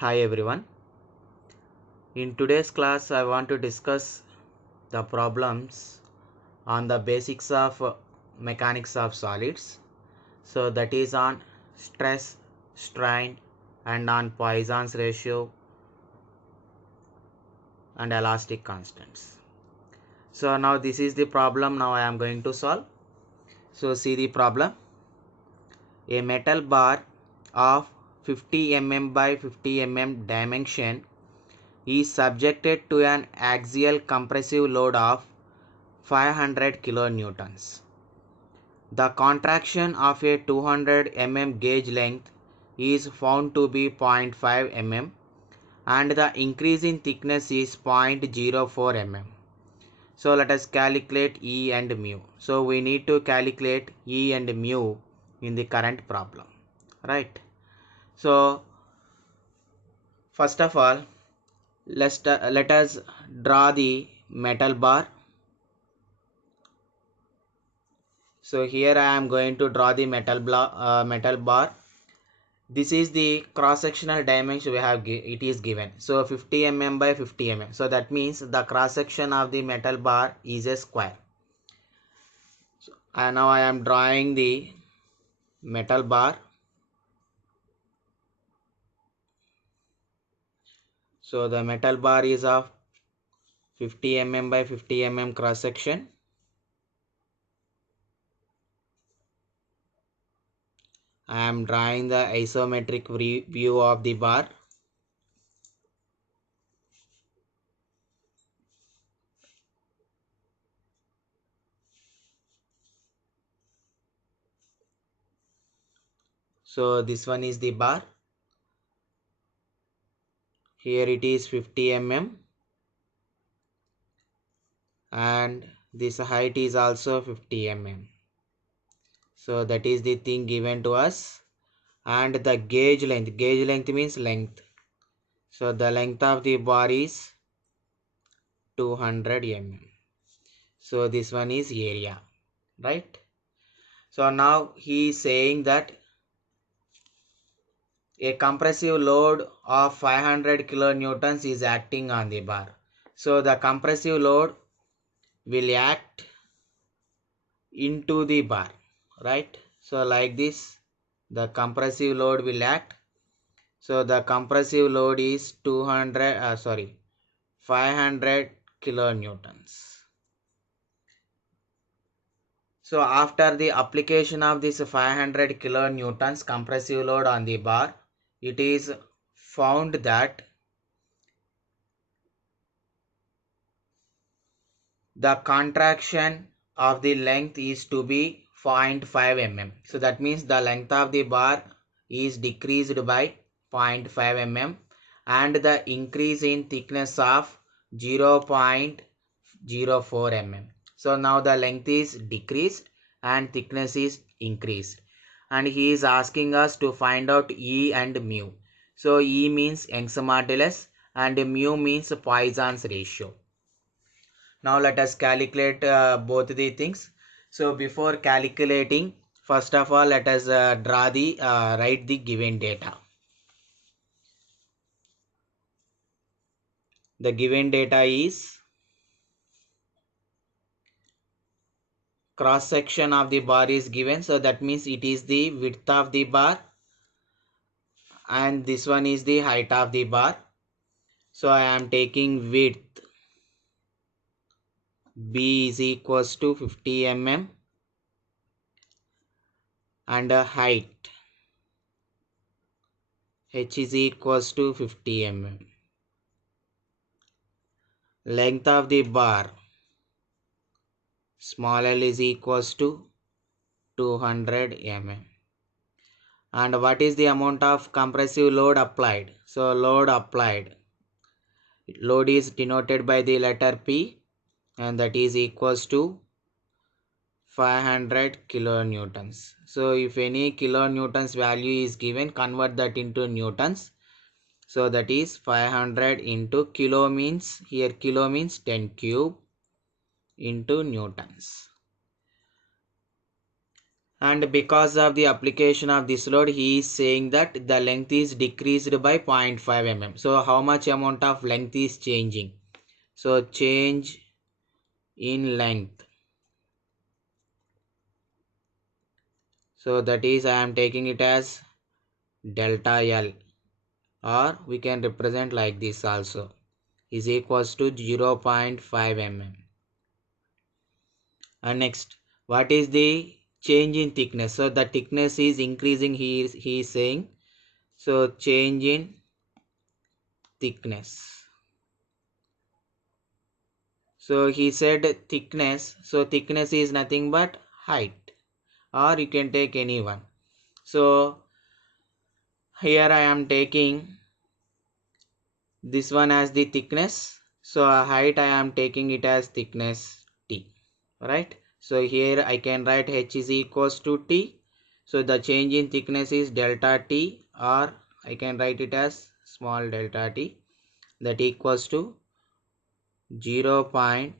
Hi everyone. In today's class, I want to discuss the problems on the basics of mechanics of solids. So that is on stress, strain, and on Poisson's ratio and elastic constants. So now this is the problem now I am going to solve. So see the problem. A metal bar of 50 mm by 50 mm dimension is subjected to an axial compressive load of 500 kilonewtons. The contraction of a 200 mm gauge length is found to be 0.5 mm and the increase in thickness is 0.04 mm. So let us calculate E and mu. So we need to calculate E and mu in the current problem, right? So first of all, let us draw the metal bar. So here I am going to draw the metal bar. This is the cross-sectional dimension we have. It is given. So 50 mm by 50 mm. So that means the cross-section of the metal bar is a square. And now I am drawing the metal bar. So the metal bar is of 50 mm by 50 mm cross-section. I am drawing the isometric view of the bar. So this one is the bar. Here it is 50 mm and this height is also 50 mm. So that is the thing given to us. And the gauge length means length. So the length of the bar is 200 mm. So this one is area, right? So now he is saying that a compressive load of 500 kilonewtons is acting on the bar. So the compressive load will act into the bar, right? So like this, the compressive load will act. So the compressive load is 500 kilonewtons. So after the application of this 500 kilonewtons compressive load on the bar, it is found that the contraction of the length is to be 0.5 mm. So that means the length of the bar is decreased by 0.5 mm and the increase in thickness of 0.04 mm. So now the length is decreased and thickness is increased. And he is asking us to find out E and mu. So E means Young's modulus and mu means Poisson's ratio. Now let us calculate both the things. So before calculating, first of all, let us write the given data. The given data is cross section of the bar is given. So that means it is the width of the bar and this one is the height of the bar. So I am taking width B is equals to 50 mm and height H is equals to 50 mm. Length of the bar small l is equals to 200 mm. And what is the amount of compressive load applied? So load applied. Load is denoted by the letter P and that is equals to 500 kilonewtons. So if any kilonewtons value is given, convert that into newtons. So that is 500 into kilo means, here kilo means 10 cube into newtons. and because of the application of this load he is saying that the length is decreased by 0.5 mm. So how much amount of length is changing? So change in length, so that is I am taking it as delta L, or we can represent like this also, is equals to 0.5 mm. And next, what is the change in thickness? So the thickness is increasing, he is saying. So change in thickness. So he said thickness. So thickness is nothing but height, or you can take any one. So here I am taking this one as the thickness. So height I am taking it as thickness T, right? So here I can write H is equals to T. So the change in thickness is delta T, or I can write it as small delta T, that equals to 0.04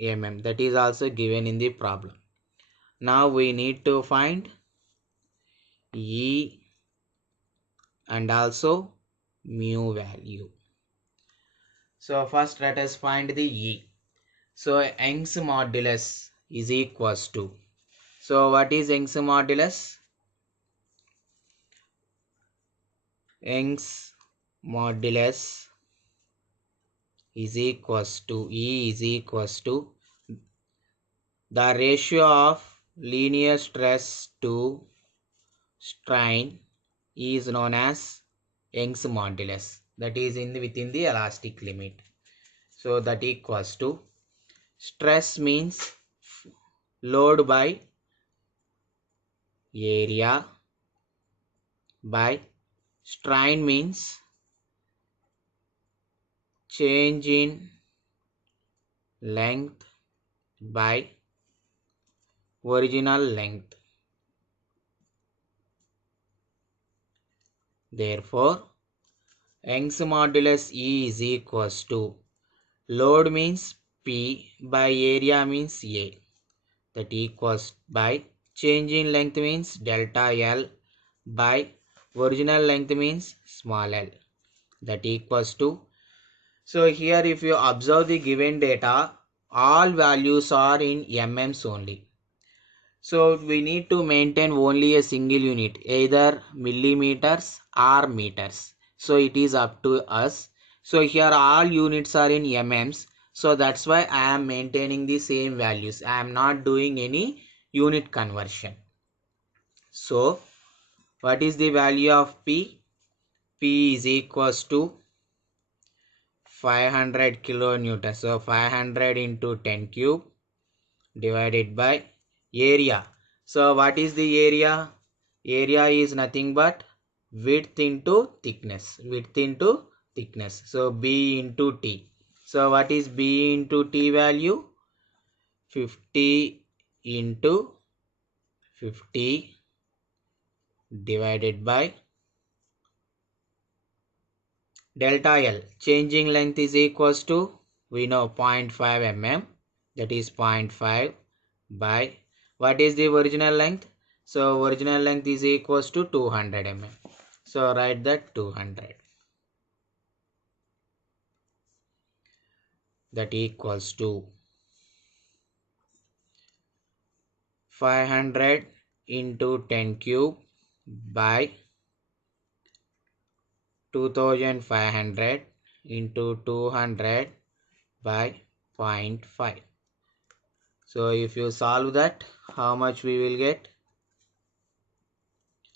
mm. That is also given in the problem. Now we need to find E and also mu value. So first let us find the E. So Young's modulus is equals to. So what is Young's modulus? Young's modulus is equals to E is equals to the ratio of linear stress to strain is known as Young's modulus, that is within the elastic limit. So that equals to stress means load by area by strain means change in length by original length. Therefore, Young's modulus E is equals to load means P by area means A, that equals by change in length means delta L by original length means small l, that equals to. So here if you observe the given data, all values are in mm's only. So we need to maintain only a single unit, either millimeters or meters. So it is up to us. So here all units are in mm's. So that's why I am maintaining the same values. I am not doing any unit conversion. So what is the value of P? P is equals to 500 kilonewton. So 500 into 10 cube divided by area. So what is the area? Area is nothing but width into thickness. Width into thickness. So B into T. So what is B into T value? 50 into 50 divided by delta L. Changing length is equals to, we know 0.5 mm, that is 0.5 by what is the original length? So original length is equals to 200 mm. So write that 200, that equals to 500 into 10 cube by 2500 into 200 by 0.5. So if you solve that, how much we will get?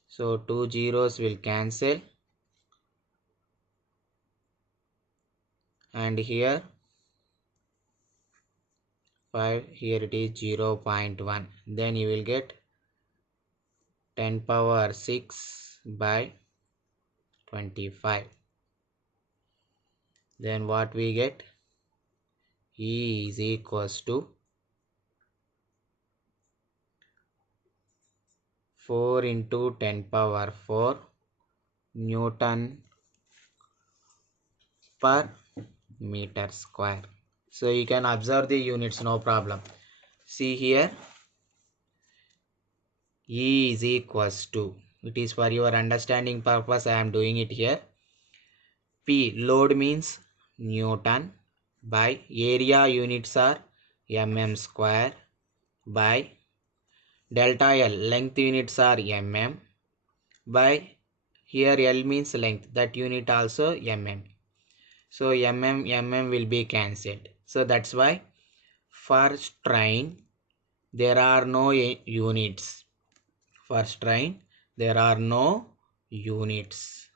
So 2 zeros will cancel, and here 5, here it is 0.1. Then you will get 10 power 6 by 25. Then what we get? E is equals to 4 into 10 power 4 Newton per meter square. So you can observe the units, no problem. See here, E is equals to, it is for your understanding purpose I am doing it here. P, load means Newton, by area units are mm square, by delta L, length units are mm, by here L means length, that unit also mm. So mm will be cancelled. So that's why for strain there are no units. For strain there are no units,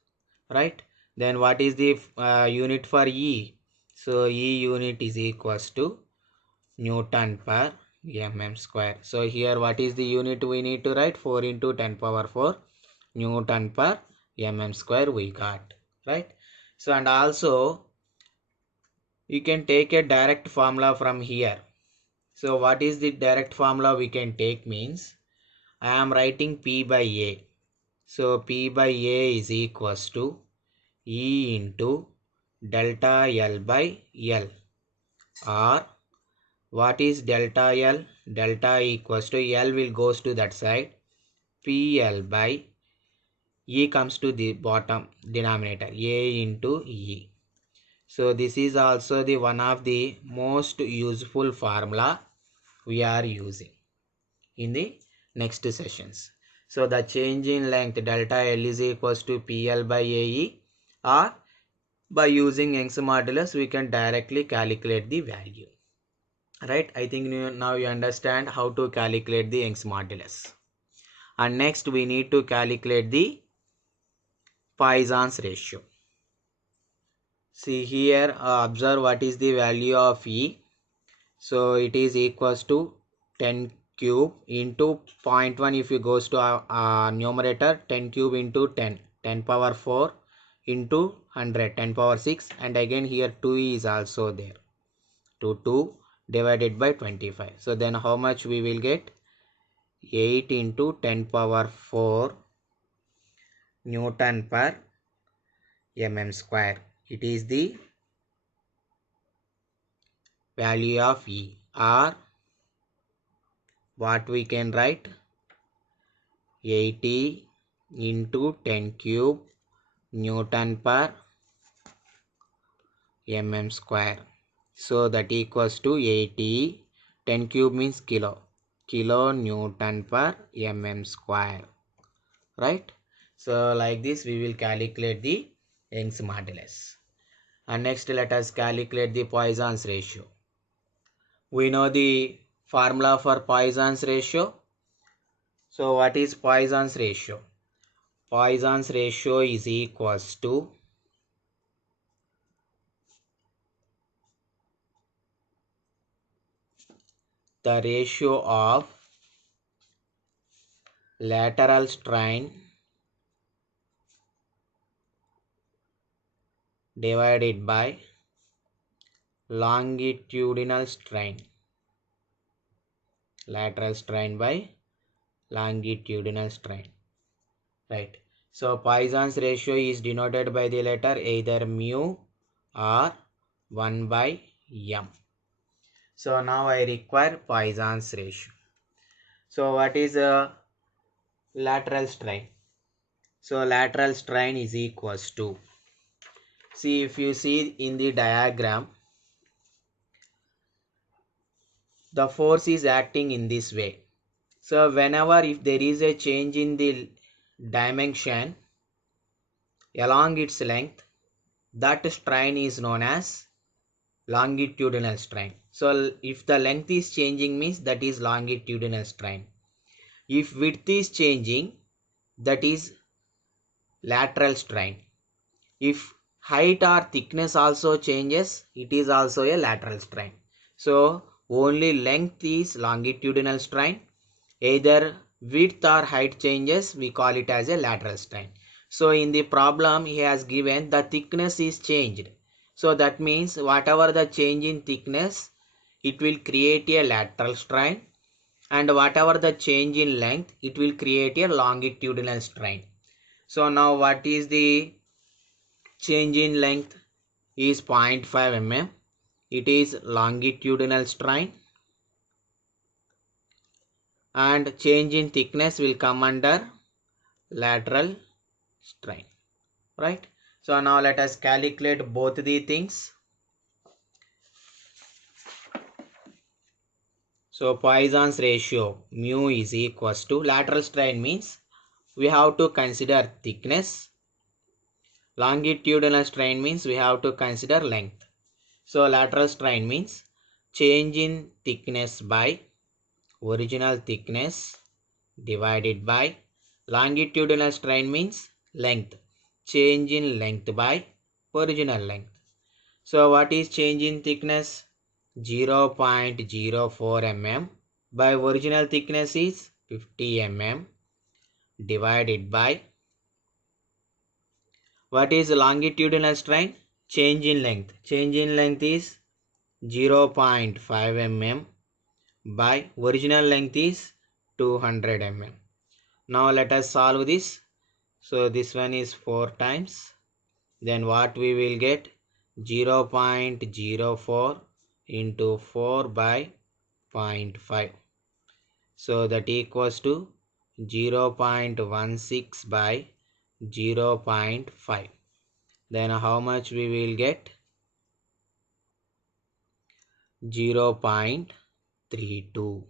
right? Then what is the unit for E? So E unit is equals to Newton per mm square. So here what is the unit we need to write? 4 into 10 power 4 Newton per mm square we got, right? So and also you can take a direct formula from here. So what is the direct formula we can take means, I am writing P by A. So P by A is equals to E into delta L by L, or what is delta L? Delta equals to L will goes to that side, PL by E comes to the bottom denominator, A into E. So this is also the one of the most useful formula we are using in the next sessions. So the change in length delta L is equals to PL by AE, or by using Young's modulus we can directly calculate the value, right? I think now you understand how to calculate the Young's modulus. And next we need to calculate the Poisson's ratio. See here, observe what is the value of E. So it is equals to 10 cube into 0.1. If you goes to numerator, 10 cube into 10, 10 power 4 into 100, 10 power 6, and again here 2 is also there, 2 divided by 25. So then how much we will get? 8 into 10 power 4 Newton per mm square. It is the value of E, or what we can write, 80 into 10 cube Newton per mm square. So that equals to 80, 10 cube means kilo, kilo Newton per mm square, right? So like this we will calculate the Young's modulus. And next let us calculate the Poisson's ratio. We know the formula for Poisson's ratio. So what is Poisson's ratio? Poisson's ratio is equals to the ratio of lateral strain divided by longitudinal strain. Lateral strain by longitudinal strain, right? So Poisson's ratio is denoted by the letter either mu or 1 by m. So now I require Poisson's ratio. So what is a lateral strain? So lateral strain is equals to, see if you see in the diagram, the force is acting in this way. So whenever if there is a change in the dimension along its length, that strain is known as longitudinal strain. So if the length is changing means that is longitudinal strain. If width is changing, that is lateral strain. If height or thickness also changes, it is also a lateral strain. So only length is longitudinal strain. Either width or height changes, we call it as a lateral strain. So in the problem he has given the thickness is changed. So that means whatever the change in thickness, it will create a lateral strain, and whatever the change in length, it will create a longitudinal strain. So now what is the change in length is 0.5 mm. It is longitudinal strain. and change in thickness will come under lateral strain, right? So now let us calculate both the things. So Poisson's ratio mu is equals to lateral strain means we have to consider thickness. Longitudinal strain means we have to consider length. So lateral strain means change in thickness by original thickness divided by longitudinal strain means length. Change in length by original length. So what is change in thickness? 0.04 mm by original thickness is 50 mm divided by what is longitudinal strain? Change in length. Change in length is 0.5 mm by original length is 200 mm. Now let us solve this. So this one is 4 times. Then what we will get? 0.04 into 4 by 0.5. So that equals to 0.16 by 0.5. Then how much we will get? 0.32.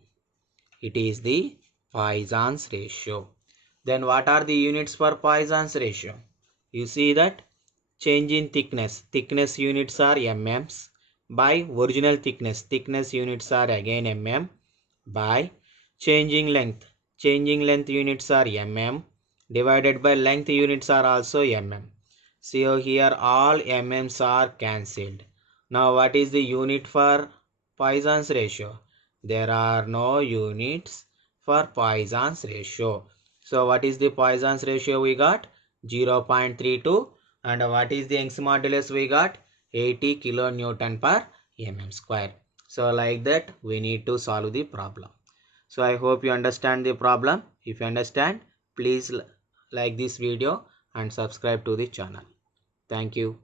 It is the Poisson's ratio. Then what are the units for Poisson's ratio? You see that change in thickness. Thickness units are mm's by original thickness. Thickness units are again mm by changing length. Changing length units are mm divided by length units are also mm. So here all mm's are cancelled. Now what is the unit for Poisson's ratio? There are no units for Poisson's ratio. So what is the Poisson's ratio we got? 0.32. And what is the Young's modulus we got? 80 kilonewton per mm square. So like that we need to solve the problem. So I hope you understand the problem. If you understand, please like this video and subscribe to the channel. Thank you.